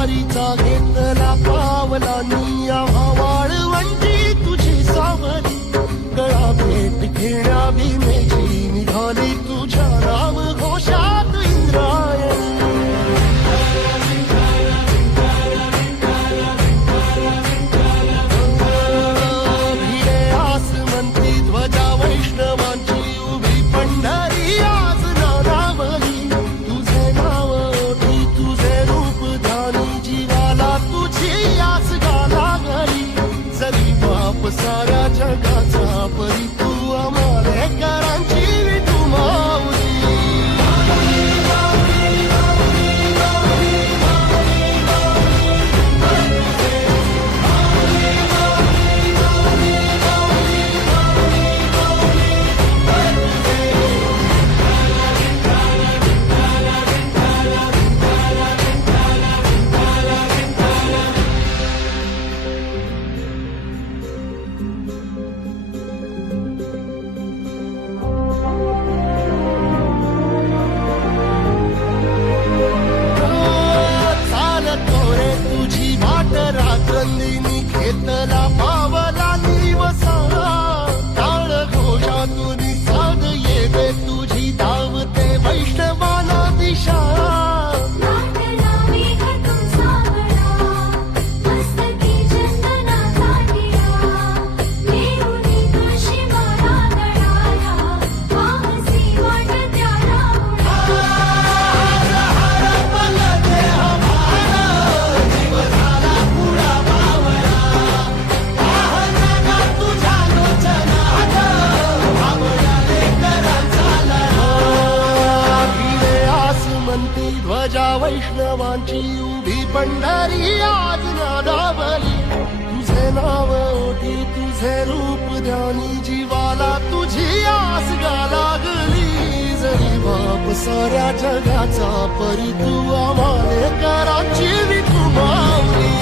वारीचा घेतला पावला निया वाळवंटी तुझी सावली गळा भेट घेण्या भीमेची निघाली तुझ्या राम घोषात इंद्रायणी भिडे आसमंती ध्वजा वैष्णवांची उभी पंढरी आज नारावली तुझे नाव ओठी तुझे रूप ध्यानी जीवाला तुझी आस गाला घरी जरी बाप साऱ्या जगाचा परी तू आमालेकरांची विठू माऊली रात्रंदिनी घेतला पावला निवसा टाळ घोषातून साध येते तुझी धावते वैष्णवाला दिशा ध्वजा वैष्णवांची उभी पंढरी आज नादावली तुझे नाव ओठी तुझे रूप ध्यानी जीवाला तुझी आस गा लागली जरी बाप साऱ्या जगाचा परी तू आमालेकरांची विठू माऊली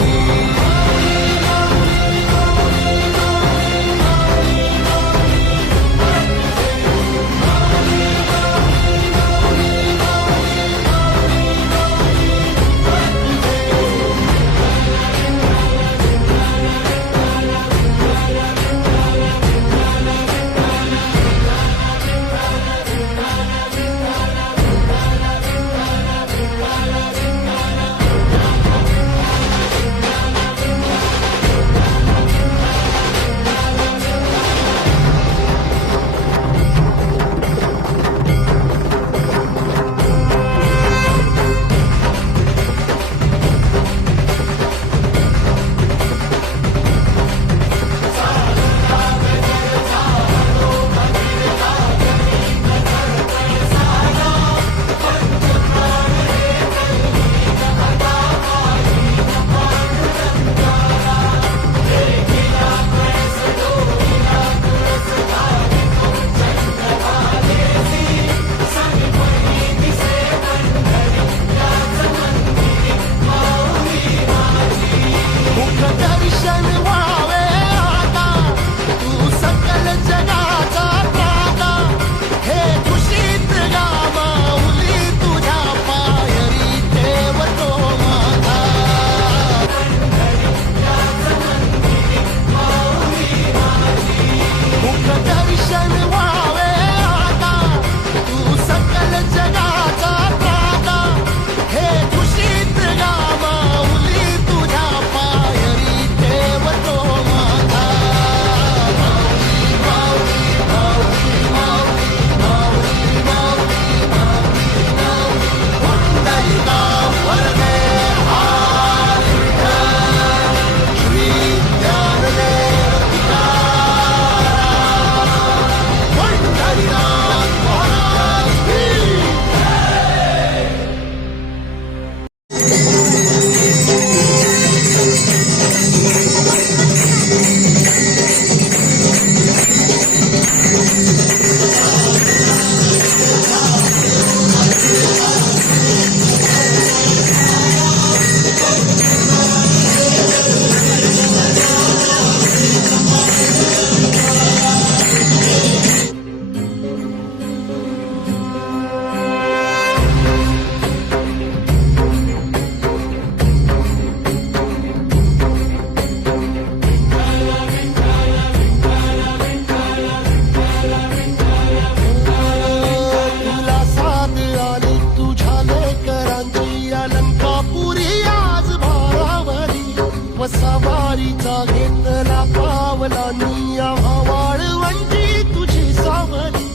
वारीचा घेतला पावलांनी आम्हा वाळवंटी तुझी सावली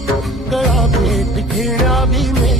गळा भेट घेण्या भीमे